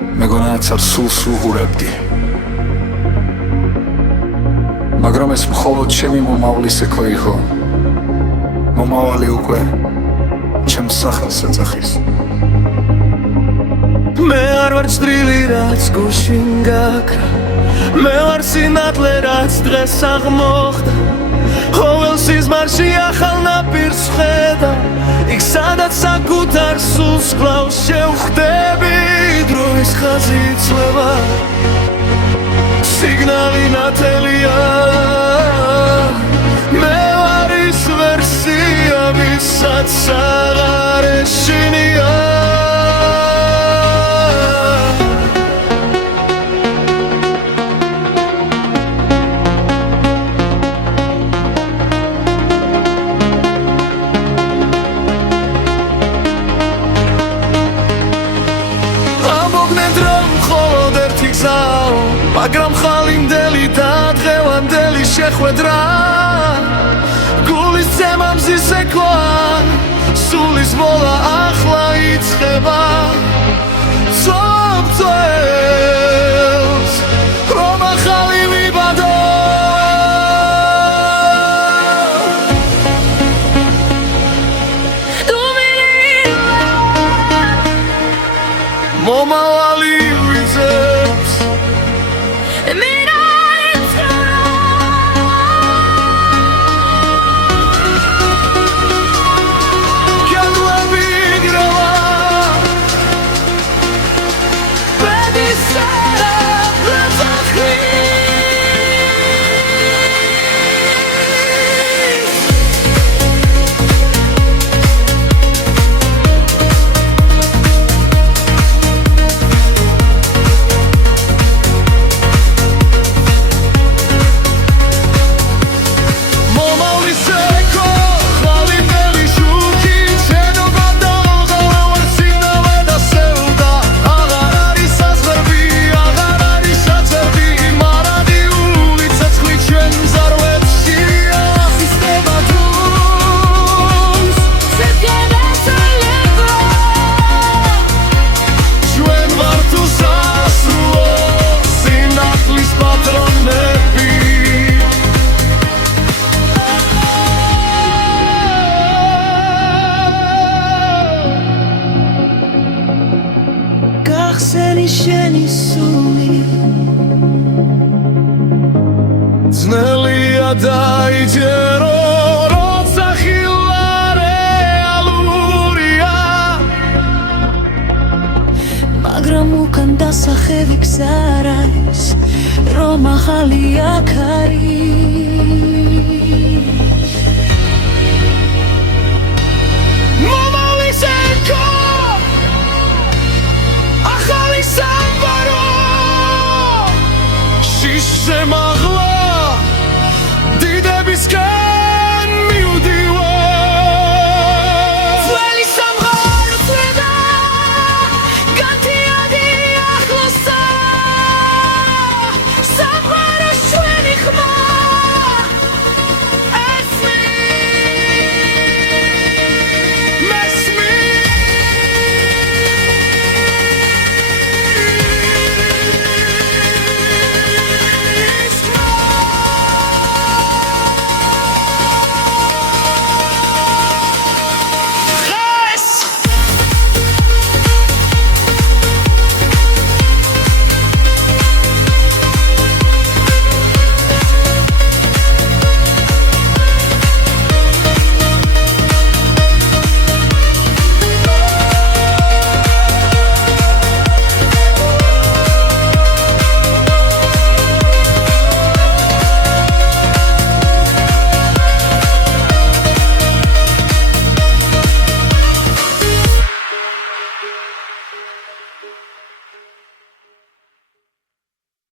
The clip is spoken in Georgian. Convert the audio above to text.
მეგონაც არ სულს უღურებდი მაგრამ ეს მხოლოდ ჩემი მომავლის ეკო იყო მომავალი უკვე ჩემს სახელს ეძახის მე არ ვარ წვრილი რაც გუშინ გაქრა მე ვარ სინათლე რაც დღეს აღმოხდა ყოველ სიზმარში ახალ ნაპირს ხედა იქ სადაც საკუთარ სულს კლავს შევხვდები დროის ხაზი იცვლება სიგნალი ნათელია მე ვარ ის ვერსია ვისაც აღარ ეშინია მაგრამ ხალინდელი და დღევანდელი შეხვედრა გულის ცემამზის ეკოა სულის მოლა ახლა იწყება წელს რომ ახალი ვიბადო მომავალი ვიძებს შენი სული ძნელია დაიჯერო როცა ხილვა რეალურია მაგრამ უკან დასახევი გზა არის რომ ახალი აქ არის